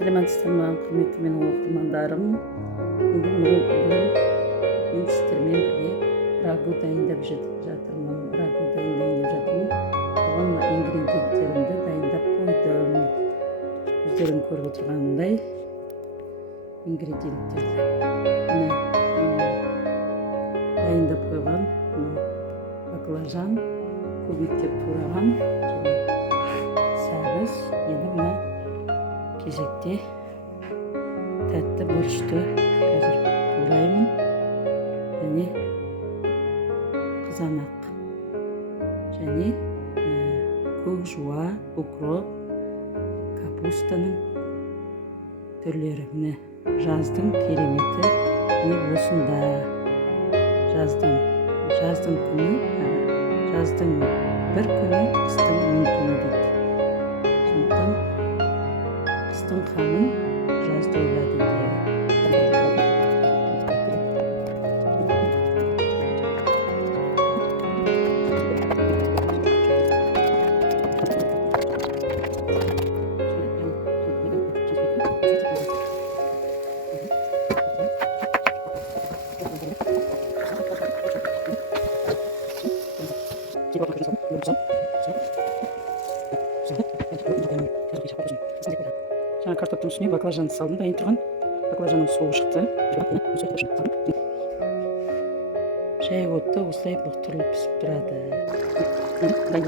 Саламатсыздар ма, құрметті менің оқырмандарым. Енді бүгін мен сіздермен бірге рагу дайындап жатырмын. Оған ингредиенттерімді дайындап қойдым. Өздерің көріп отырғандай ингредиенттерді дайындап қойған. Баклажан кубикке тураған және сәбіз. Енді мына кезекте тәтті бұрышты қазір тураймын және қызанақ және көк жуа, укроп, капустаның түрлері. Міне жаздың кереметі міне осында. Жаздың күні, жаздың бір күні, қыстың 1000 күні дейді. Сондықтан қыстың қамын жазда ойла дейді. Жаңа картоптың үстіне баклажанды салдым, дайын тұрған. Баклажанның суы шықты. Жай отта осылай бұқтырылып пісіп тұрады. Дайын